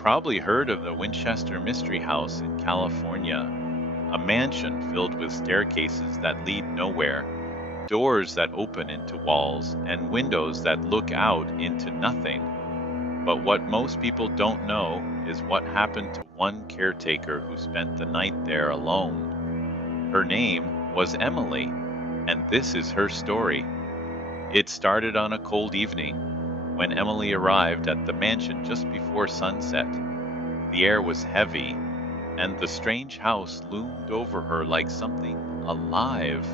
probably heard of the Winchester Mystery House in California, a mansion filled with staircases that lead nowhere, doors that open into walls, and windows that look out into nothing. But what most people don't know is what happened to one caretaker who spent the night there alone. Her name was Emily, and this is her story. It started on a cold evening when Emily arrived at the mansion just before sunset. The air was heavy, and the strange house loomed over her like something alive.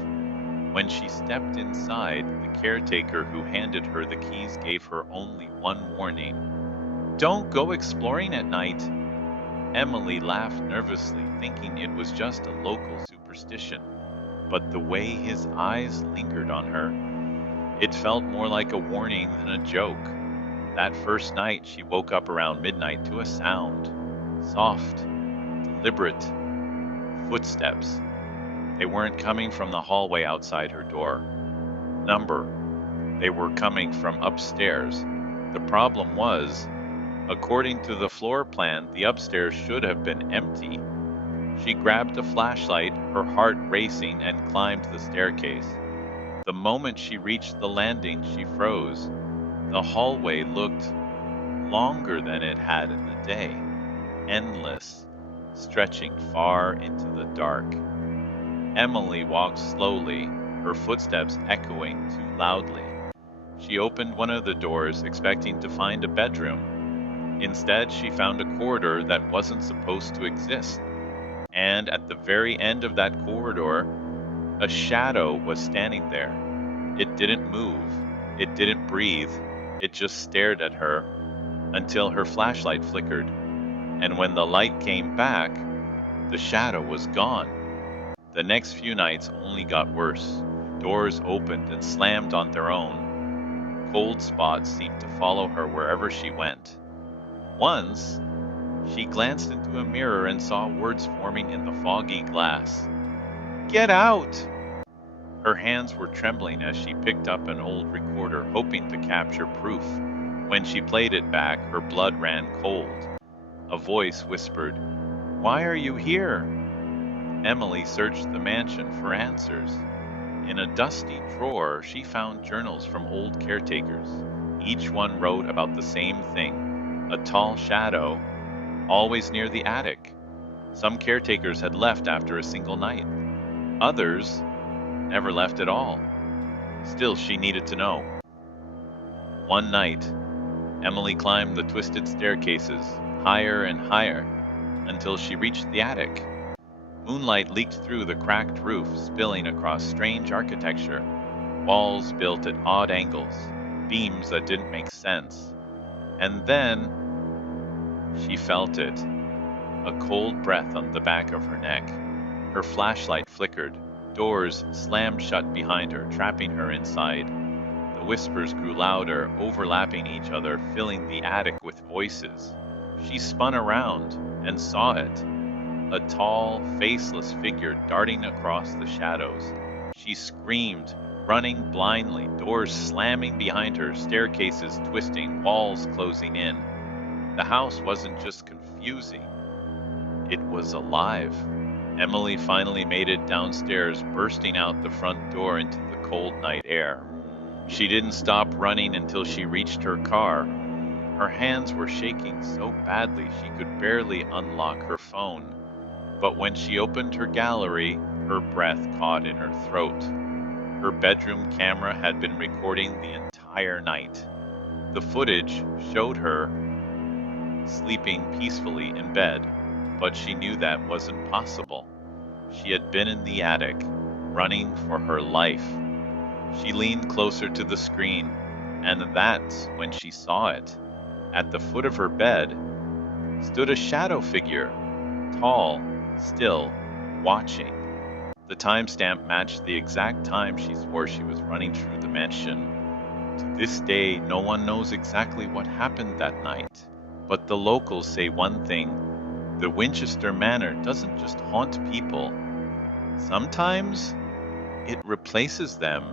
When she stepped inside, the caretaker who handed her the keys gave her only one warning: "Don't go exploring at night." Emily laughed nervously, thinking it was just a local superstition. But the way his eyes lingered on her, it felt more like a warning than a joke. That first night, she woke up around midnight to a sound: soft, deliberate footsteps. They weren't coming from the hallway outside her door. Number, they were coming from upstairs. The problem was, according to the floor plan, the upstairs should have been empty. She grabbed a flashlight, her heart racing, and climbed the staircase. The moment she reached the landing, she froze. The hallway looked longer than it had in the day, endless, stretching far into the dark. Emily walked slowly, her footsteps echoing too loudly. She opened one of the doors, expecting to find a bedroom. Instead, she found a corridor that wasn't supposed to exist. And at the very end of that corridor, a shadow was standing there. It didn't move, it didn't breathe, it just stared at her until her flashlight flickered. And when the light came back, the shadow was gone. The next few nights only got worse. Doors opened and slammed on their own. Cold spots seemed to follow her wherever she went. Once, she glanced into a mirror and saw words forming in the foggy glass. "Get out!" Her hands were trembling as she picked up an old recorder, hoping to capture proof. When she played it back, her blood ran cold. A voice whispered, "Why are you here?" Emily searched the mansion for answers. In a dusty drawer, she found journals from old caretakers. Each one wrote about the same thing: a tall shadow, always near the attic. Some caretakers had left after a single night. Others never left at all. Still, she needed to know. One night, Emily climbed the twisted staircases, higher and higher, until she reached the attic. Moonlight leaked through the cracked roof, spilling across strange architecture. Walls built at odd angles, beams that didn't make sense. And then she felt it, a cold breath on the back of her neck. Her flashlight flickered. Doors slammed shut behind her, trapping her inside. The whispers grew louder, overlapping each other, filling the attic with voices. She spun around and saw it, a tall, faceless figure darting across the shadows. She screamed, running blindly, doors slamming behind her, staircases twisting, walls closing in. The house wasn't just confusing, it was alive. Emily finally made it downstairs, bursting out the front door into the cold night air. She didn't stop running until she reached her car. Her hands were shaking so badly she could barely unlock her phone. But when she opened her gallery, her breath caught in her throat. Her bedroom camera had been recording the entire night. The footage showed her sleeping peacefully in bed, but she knew that wasn't possible. She had been in the attic, running for her life. She leaned closer to the screen, and that's when she saw it. At the foot of her bed stood a shadow figure, tall, still, watching. The timestamp matched the exact time she swore she was running through the mansion. To this day, no one knows exactly what happened that night, but the locals say one thing: the Winchester Manor doesn't just haunt people. Sometimes it replaces them